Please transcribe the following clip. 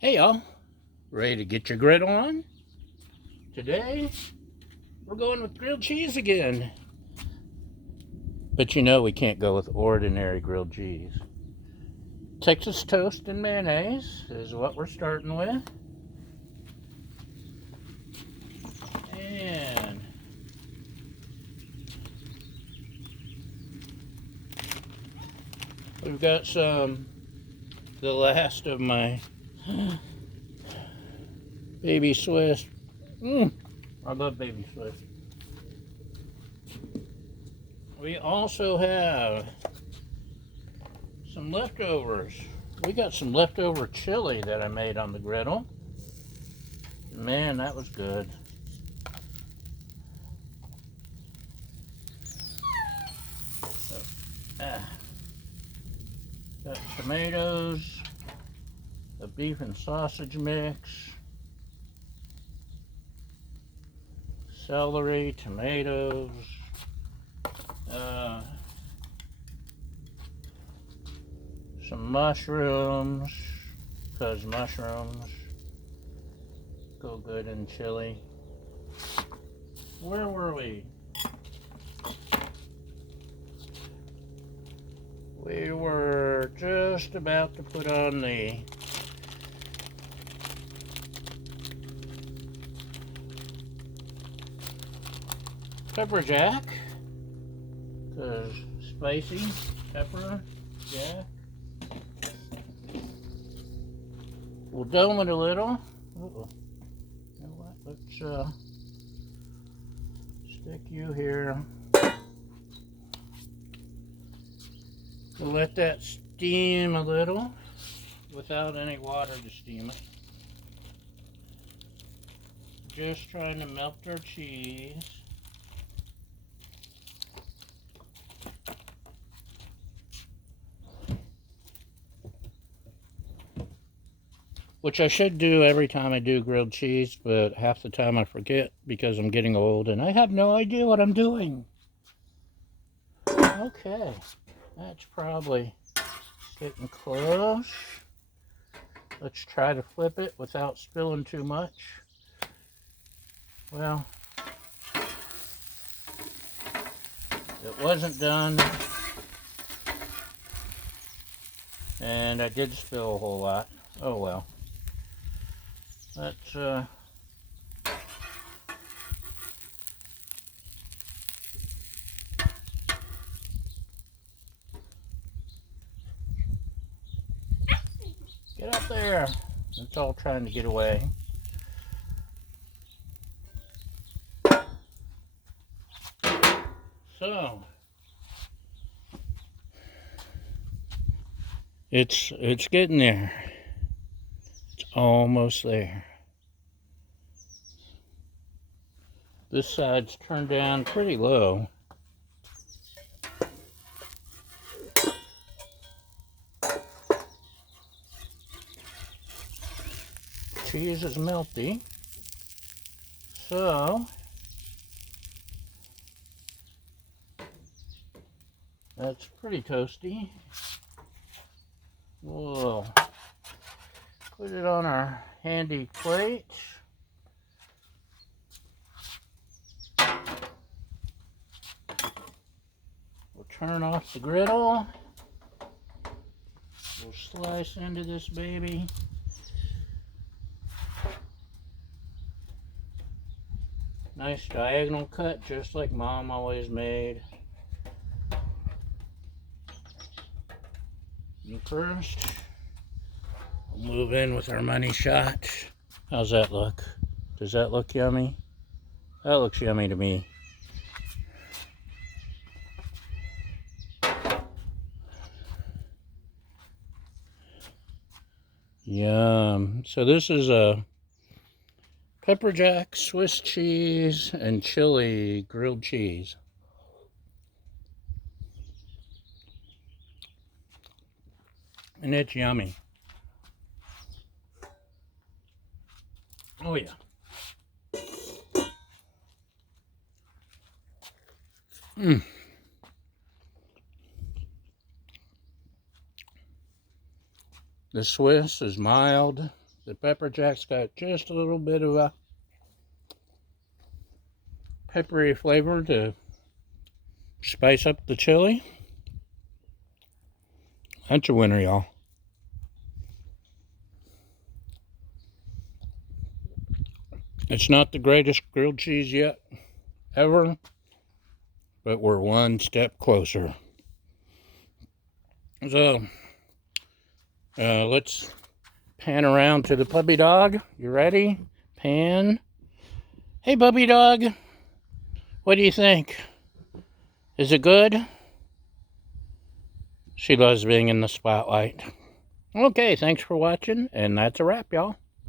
Hey y'all, ready to get your griddle on? Today, we're going with grilled cheese again. But you know we can't go with ordinary grilled cheese. Texas toast and mayonnaise is what we're starting with. And we've got the last of my baby Swiss. I love baby Swiss. We also have some leftovers. We got some leftover chili that I made on the griddle. Man, that was good. Got tomatoes, a beef and sausage mix, celery, tomatoes, some mushrooms, because mushrooms go good in chili. Where were we? We were just about to put on the pepperjack, because spicy pepper jack. We'll dome it a little. Uh-oh. You know what? Let's stick you here. We'll let that steam a little without any water to steam it. Just trying to melt our cheese. Which I should do every time I do grilled cheese, but half the time I forget because I'm getting old and I have no idea what I'm doing. Okay, that's probably getting close. Let's try to flip it without spilling too much. Well, it wasn't done, and I did spill a whole lot. Oh well. Let's get up there. It's all trying to get away. So it's getting there. It's almost there. This side's turned down pretty low. Cheese is melty. So that's pretty toasty. We'll put it on our handy plate. We'll turn off the griddle. We'll slice into this baby. Nice diagonal cut, just like Mom always made. And first, we'll move in with our money shot. How's that look? Does that look yummy? That looks yummy to me. Yum. So this is a pepperjack, Swiss cheese, and chili grilled cheese. And it's yummy. Oh yeah. The Swiss is mild. The pepperjack's got just a little bit of a peppery flavor to spice up the chili. That's a winner, y'all. It's not the greatest grilled cheese yet, ever, but we're one step closer. So, let's pan around to the puppy dog. You ready? Pan. Hey, puppy dog. What do you think? Is it good? She loves being in the spotlight. Okay, thanks for watching, and that's a wrap, y'all.